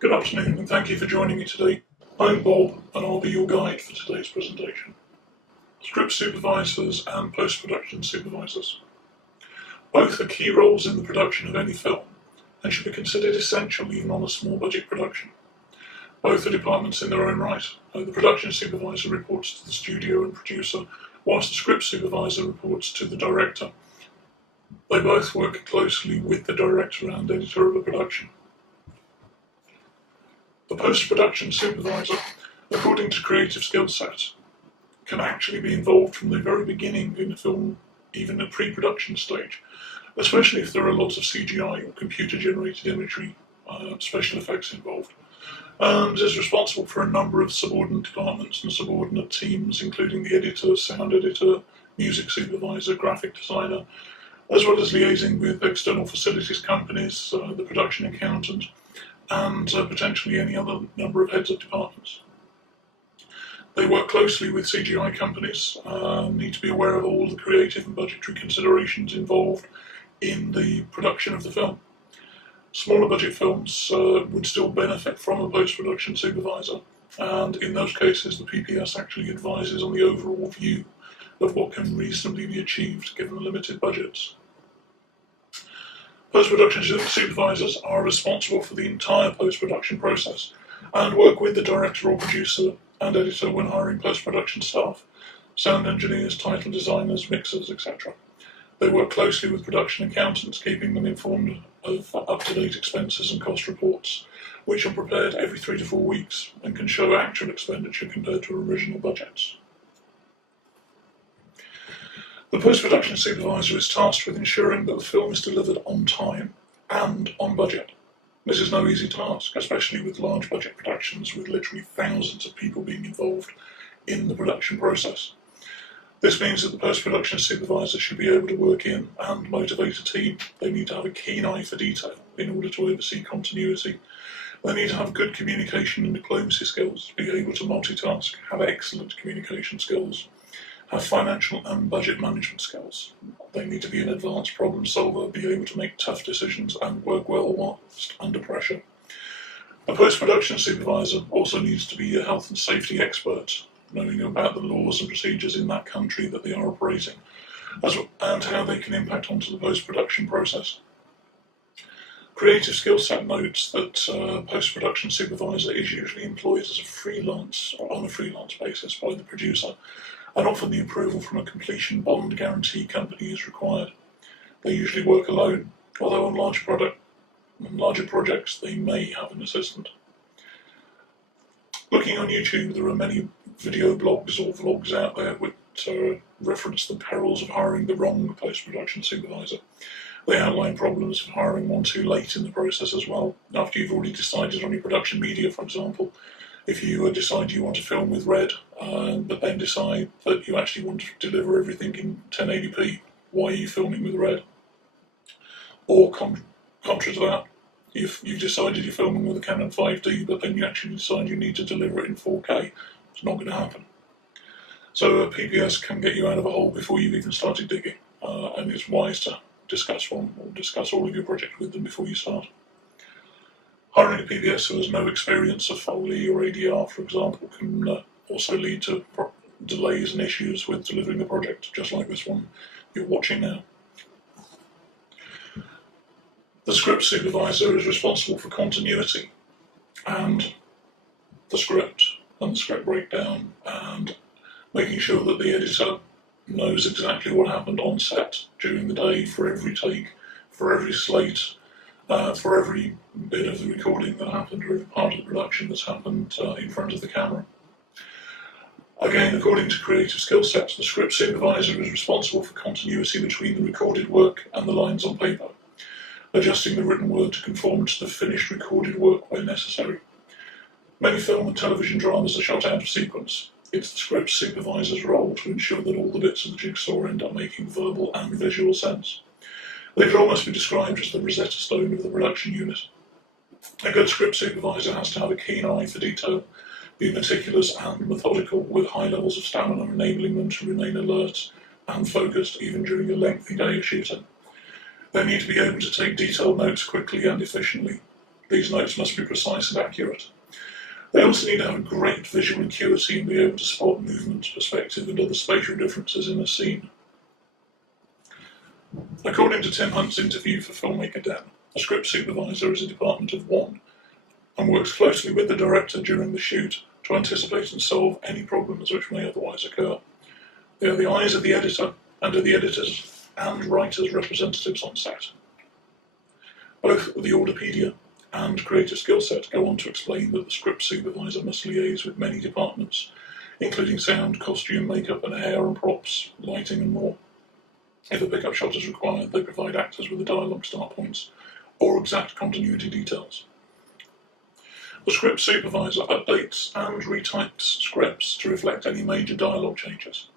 Good afternoon and thank you for joining me today. I'm Bob and I'll be your guide for today's presentation. Script supervisors and post-production supervisors. Both are key roles in the production of any film and should be considered essential even on a small budget production. Both are departments in their own right. The production supervisor reports to the studio and producer, whilst the script supervisor reports to the director. They both work closely with the director and editor of a production. The post-production supervisor, according to creative skill set, can actually be involved from the very beginning in the film, even at pre-production stage, especially if there are lots of CGI or computer-generated imagery, special effects involved, and is responsible for a number of subordinate departments and subordinate teams, including the editor, sound editor, music supervisor, graphic designer, as well as liaising with external facilities companies, the production accountant, and potentially any other number of heads of departments. They work closely with CGI companies, need to be aware of all the creative and budgetary considerations involved in the production of the film. Smaller budget films would still benefit from a post-production supervisor, and in those cases the PPS actually advises on the overall view of what can reasonably be achieved given the limited budgets. Post-production supervisors are responsible for the entire post-production process and work with the director or producer and editor when hiring post-production staff, sound engineers, title designers, mixers, etc. They work closely with production accountants, keeping them informed of up-to-date expenses and cost reports, which are prepared every 3 to 4 weeks and can show actual expenditure compared to original budgets. The post-production supervisor is tasked with ensuring that the film is delivered on time and on budget. This is no easy task, especially with large budget productions with literally thousands of people being involved in the production process. This means that the post-production supervisor should be able to work in and motivate a team. They need to have a keen eye for detail in order to oversee continuity. They need to have good communication and diplomacy skills, be able to multitask, have excellent communication skills, have financial and budget management skills. They need to be an advanced problem solver, be able to make tough decisions and work well whilst under pressure. A post-production supervisor also needs to be a health and safety expert, knowing about the laws and procedures in that country that they are operating, and how they can impact onto the post-production process. Creative skill set notes that post-production supervisor is usually employed as on a freelance basis by the producer, and often the approval from a completion bond guarantee company is required. They usually work alone, although on larger projects they may have an assistant. Looking on YouTube, there are many video blogs or vlogs out there which reference the perils of hiring the wrong post-production supervisor. They outline problems of hiring one too late in the process as well, after you've already decided on your production media, for example. If you decide you want to film with red, but then decide that you actually want to deliver everything in 1080p, why are you filming with red? Or contra to that, if you've decided you're filming with a Canon 5D, but then you actually decide you need to deliver it in 4K, it's not going to happen. So a PPS can get you out of a hole before you've even started digging, and it's wise to discuss all of your projects with them before you start. Hiring a PPS who has no experience of Foley or ADR, for example, can also lead to delays and issues with delivering the project, just like this one you're watching now. The script supervisor is responsible for continuity and the script breakdown, and making sure that the editor knows exactly what happened on set during the day for every take, for every slate, for every bit of the recording that happened, or every part of the production that's happened in front of the camera. Again, according to creative skill sets, the script supervisor is responsible for continuity between the recorded work and the lines on paper, adjusting the written word to conform to the finished recorded work where necessary. Many film and television dramas are shot out of sequence. It's the script supervisor's role to ensure that all the bits of the jigsaw end up making verbal and visual sense. They could almost be described as the Rosetta Stone of the production unit. A good script supervisor has to have a keen eye for detail, be meticulous and methodical, with high levels of stamina enabling them to remain alert and focused even during a lengthy day of shooting. They need to be able to take detailed notes quickly and efficiently, These notes must be precise and accurate. They also need to have a great visual acuity and be able to spot movement, perspective, and other spatial differences in a scene. According to Tim Hunt's interview for filmmaker Dan, a script supervisor is a department of one and works closely with the director during the shoot to anticipate and solve any problems which may otherwise occur. They are the eyes of the editor and are the editors and writers' representatives on set. Both the Ordopedia and creative skill set go on to explain that the script supervisor must liaise with many departments, including sound, costume, makeup and hair and props, lighting and more. If a pickup shot is required, they provide actors with the dialogue start points or exact continuity details. The script supervisor updates and retypes scripts to reflect any major dialogue changes.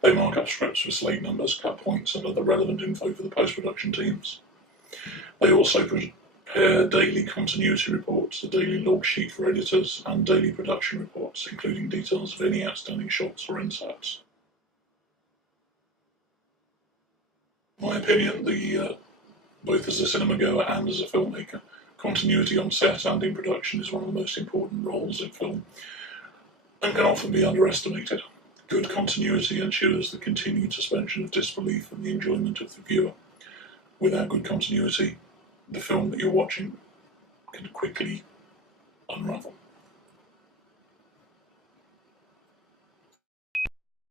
They mark up scripts with slate numbers, cut points and other relevant info for the post-production teams. They also prepare daily continuity reports, a daily log sheet for editors, and daily production reports, including details of any outstanding shots or inserts. In my opinion, both as a cinema goer and as a filmmaker, continuity on set and in production is one of the most important roles in film and can often be underestimated. Good continuity ensures the continued suspension of disbelief and the enjoyment of the viewer. Without good continuity, the film that you're watching can quickly unravel.